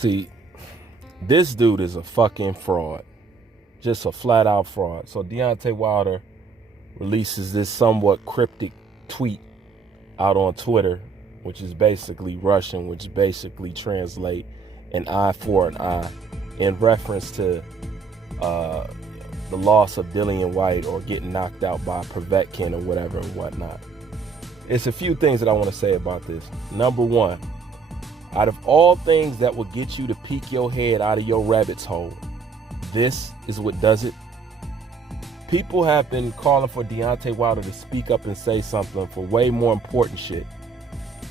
See, this dude is a fucking fraud. Just a flat out fraud. So Deontay Wilder releases this somewhat cryptic tweet out on Twitter, which is basically Russian, which basically translate an eye for an eye, in reference to the loss of Dillian White or getting knocked out by Povetkin or whatever and whatnot. It's a few things that I want to say about this. Number one, out of all things that will get you to peek your head out of your rabbit's hole, this is what does it. People have been calling for Deontay Wilder to speak up and say something for way more important shit.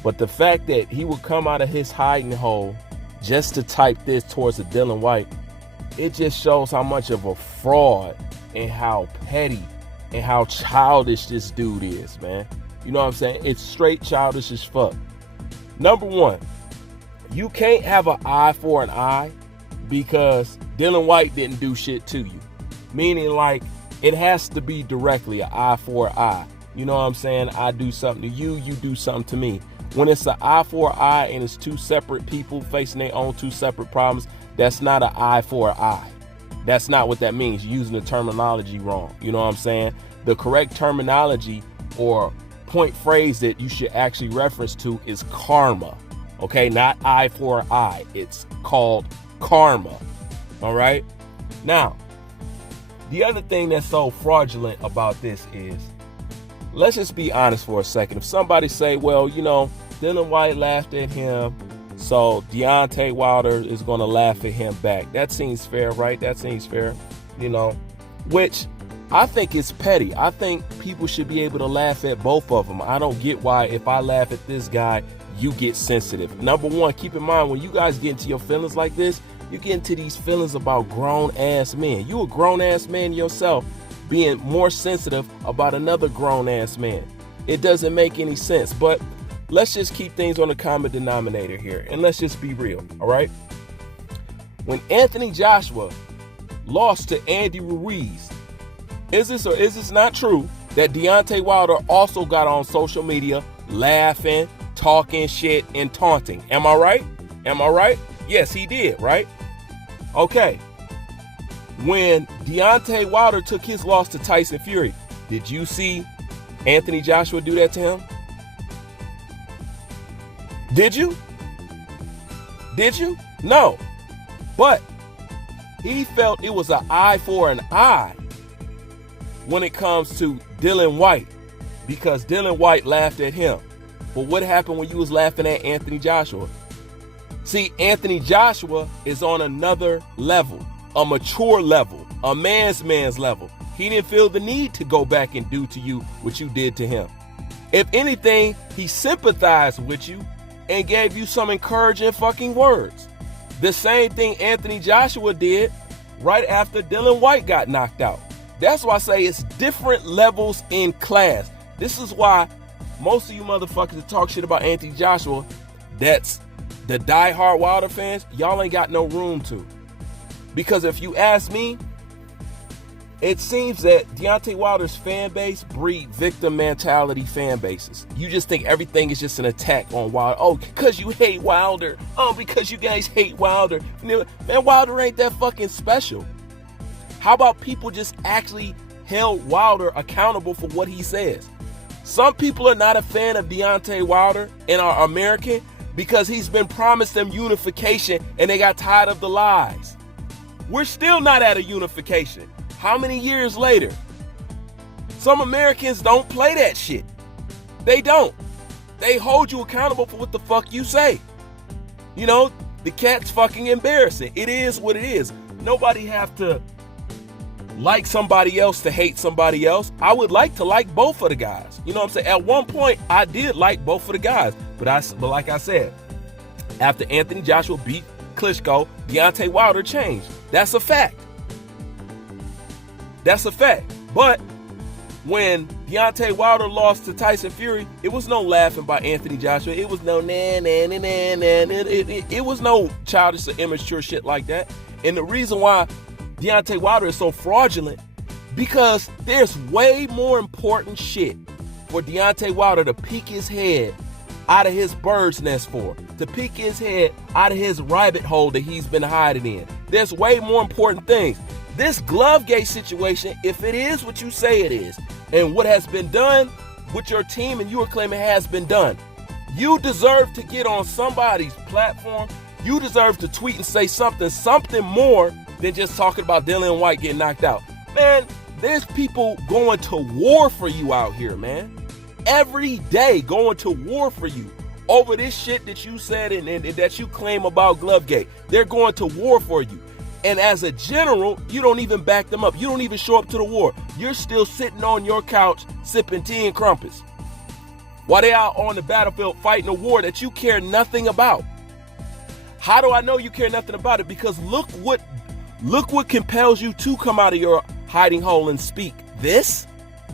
But the fact that he would come out of his hiding hole just to type this towards a Dillian White, it just shows how much of a fraud and how petty and how childish this dude is, man. You know what I'm saying? It's straight childish as fuck. Number one, you can't have an eye for an eye because Dillian White didn't do shit to you. Meaning, like, it has to be directly an eye for an eye. You know what I'm saying? I do something to you, you do something to me. When it's an eye for an eye and it's two separate people facing their own two separate problems, that's not an eye for an eye. That's not what that means. You're using the terminology wrong. You know what I'm saying? The correct terminology or point phrase that you should actually reference to is karma. Okay, not eye for an eye. It's called karma. All right? Now, the other thing that's so fraudulent about this is, let's just be honest for a second. If somebody say, well, you know, Dillian White laughed at him, so Deontay Wilder is going to laugh at him back. That seems fair, right? That seems fair, you know, which I think is petty. I think people should be able to laugh at both of them. I don't get why if I laugh at this guy, you get sensitive. Number one, keep in mind, when you guys get into your feelings like this, you get into these feelings about grown-ass men. You a grown-ass man yourself being more sensitive about another grown-ass man. It doesn't make any sense, but let's just keep things on the common denominator here, and let's just be real, all right? When Anthony Joshua lost to Andy Ruiz, is this or is this not true that Deontay Wilder also got on social media laughing, talking shit, and taunting? Am I right? Am I right? Yes, he did, right? Okay. When Deontay Wilder took his loss to Tyson Fury, did you see Anthony Joshua do that to him? Did you? Did you? No. But he felt it was an eye for an eye when it comes to Dillian White, because Dillian White laughed at him. But what happened when you was laughing at Anthony Joshua? See, Anthony Joshua is on another level, a mature level, a man's level. He didn't feel the need to go back and do to you what you did to him. If anything, he sympathized with you and gave you some encouraging fucking words. The same thing Anthony Joshua did right after Dillian White got knocked out. That's why I say it's different levels in class. This is why most of you motherfuckers that talk shit about Anthony Joshua, that's the diehard Wilder fans, y'all ain't got no room to. Because if you ask me, it seems that Deontay Wilder's fan base breed victim mentality fan bases. You just think everything is just an attack on Wilder. Oh, because you hate Wilder. Oh, because you guys hate Wilder. Man, Wilder ain't that fucking special. How about people just actually held Wilder accountable for what he says? Some people are not a fan of Deontay Wilder and are American because he's been promised them unification and they got tired of the lies. We're still not at a unification. How many years later? Some Americans don't play that shit. They don't. They hold you accountable for what the fuck you say. You know, the cat's fucking embarrassing. It is what it is. Nobody have to like somebody else to hate somebody else. I would like to like both of the guys. You know what I'm saying? At one point, I did like both of the guys. But like I said, after Anthony Joshua beat Klitschko, Deontay Wilder changed. That's a fact. That's a fact. But when Deontay Wilder lost to Tyson Fury, it was no laughing by Anthony Joshua. It was no It was no childish or immature shit like that. And the reason why Deontay Wilder is so fraudulent, because there's way more important shit for Deontay Wilder to peek his head out of his bird's nest for, to peek his head out of his rabbit hole that he's been hiding in. There's way more important things. This Glovegate situation, if it is what you say it is, and what has been done with your team and you are claiming has been done, you deserve to get on somebody's platform. You deserve to tweet and say something more than just talking about Dillian White getting knocked out. Man, there's people going to war for you out here, man. Every day going to war for you over this shit that you said and that you claim about Glovegate. They're going to war for you. And as a general, you don't even back them up. You don't even show up to the war. You're still sitting on your couch sipping tea and crumpets while they out on the battlefield fighting a war that you care nothing about. How do I know you care nothing about it? Because look what compels you to come out of your hiding hole and speak. This?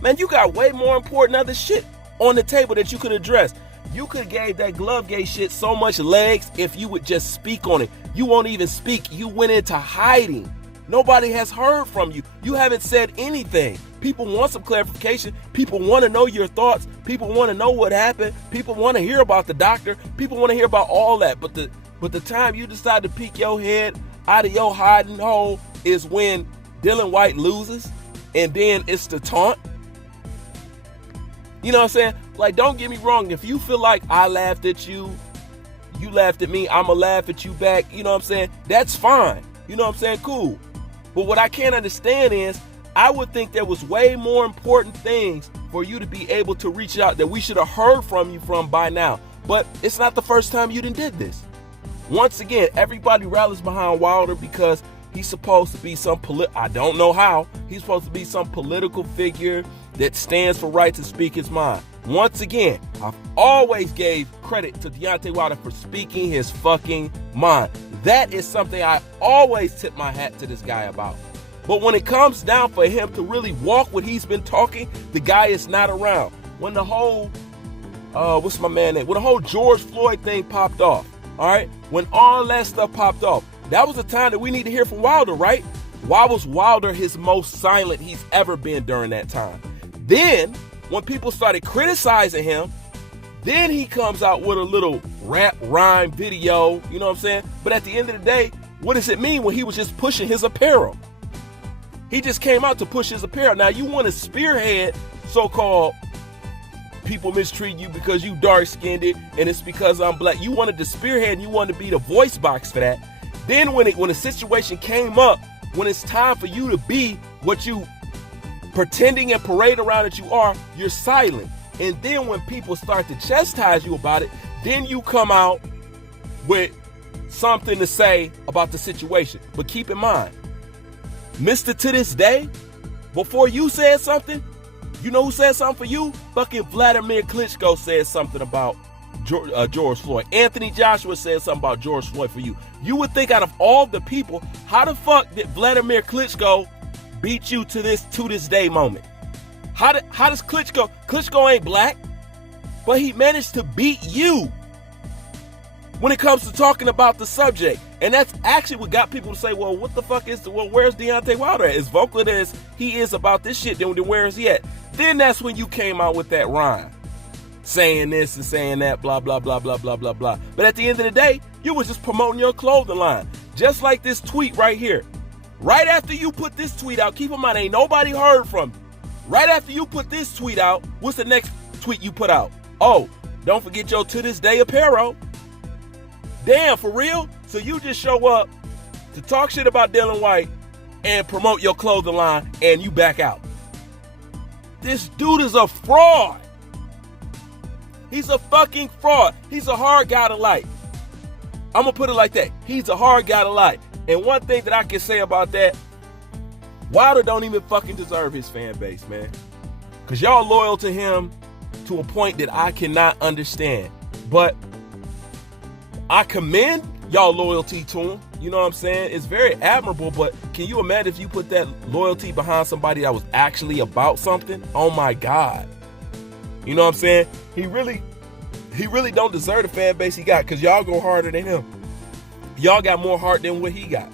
Man, you got way more important other shit on the table that you could address. You could have gave that Glovegate shit so much legs if you would just speak on it. You won't even speak. You went into hiding. Nobody has heard from you. You haven't said anything. People want some clarification. People want to know your thoughts. People want to know what happened. People want to hear about the doctor. People want to hear about all that. But the time you decide to peek your head out of your hiding hole is when Dillian White loses, and then it's the taunt. You know what I'm saying? Like, don't get me wrong. If you feel like I laughed at you, you laughed at me, I'ma laugh at you back. You know what I'm saying? That's fine. You know what I'm saying? Cool. But what I can't understand is, I would think there was way more important things for you to be able to reach out that we should have heard from you from by now. But it's not the first time you did this. Once again, everybody rallies behind Wilder because he's supposed to be I don't know how. He's supposed to be some political figure that stands for right to speak his mind. Once again, I've always gave credit to Deontay Wilder for speaking his fucking mind. That is something I always tip my hat to this guy about. But when it comes down for him to really walk what he's been talking, the guy is not around. When the whole, what's my man name? When the whole George Floyd thing popped off, all right? When all that stuff popped off, that was the time that we need to hear from Wilder, right? Why was Wilder his most silent he's ever been during that time? Then, when people started criticizing him, then he comes out with a little rap rhyme video, you know what I'm saying? But at the end of the day, what does it mean when he was just pushing his apparel? He just came out to push his apparel. Now, you want to spearhead so-called people mistreat you because you dark-skinned and it's because I'm black. You wanted to spearhead and you wanted to be the voice box for that. Then when a situation came up, when it's time for you to be what you pretending and parade around that you are, you're silent. And then when people start to chastise you about it, then you come out with something to say about the situation. But keep in mind, Mr. To This Day, before you said something, you know who said something for you? Fucking Vladimir Klitschko said something about George Floyd. Anthony Joshua said something about George Floyd for you. You would think out of all the people, how the fuck did Vladimir beat you to this day moment? How does Klitschko ain't black, but he managed to beat you when it comes to talking about the subject. And that's actually what got people to say, well, what the fuck where's Deontay Wilder at? As vocal as he is about this shit, then where is he at? Then that's when you came out with that rhyme, saying this and saying that, blah, blah, blah, blah, blah, blah, blah. But at the end of the day, you was just promoting your clothing line. Just like this tweet right here. Right after you put this tweet out, keep in mind, ain't nobody heard from you. Right after you put this tweet out, what's the next tweet you put out? Oh, don't forget your To This Day apparel. Damn, for real? So you just show up to talk shit about Dillian White and promote your clothing line and you back out. This dude is a fraud. He's a fucking fraud. He's a hard guy to like. I'm going to put it like that. He's a hard guy to like. And one thing that I can say about that, Wilder don't even fucking deserve his fan base, man. Because y'all loyal to him to a point that I cannot understand. But I commend y'all loyalty to him. You know what I'm saying? It's very admirable, but can you imagine if you put that loyalty behind somebody that was actually about something? Oh my God. You know what I'm saying? He really don't deserve the fan base he got, because y'all go harder than him. Y'all got more heart than what he got.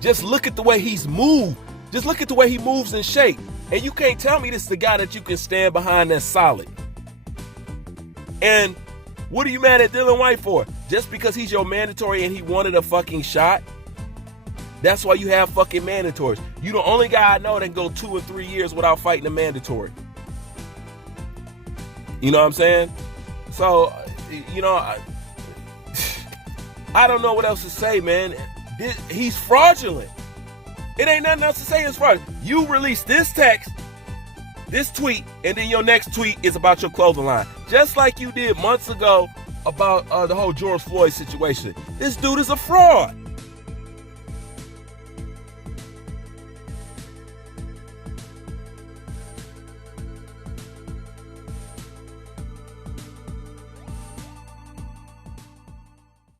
Just look at the way he's moved. Just look at the way he moves and shake. And you can't tell me this is the guy that you can stand behind that's solid. And what are you mad at Dylan White for? Just because he's your mandatory and he wanted a fucking shot? That's why you have fucking mandatories. You the only guy I know that can go 2 or 3 years without fighting a mandatory. You know what I'm saying? So, you know, I don't know what else to say, man. He's fraudulent. It ain't nothing else to say. It's fraudulent. You release this text, this tweet, and then your next tweet is about your clothing line. Just like you did months ago about the whole George Floyd situation. This dude is a fraud.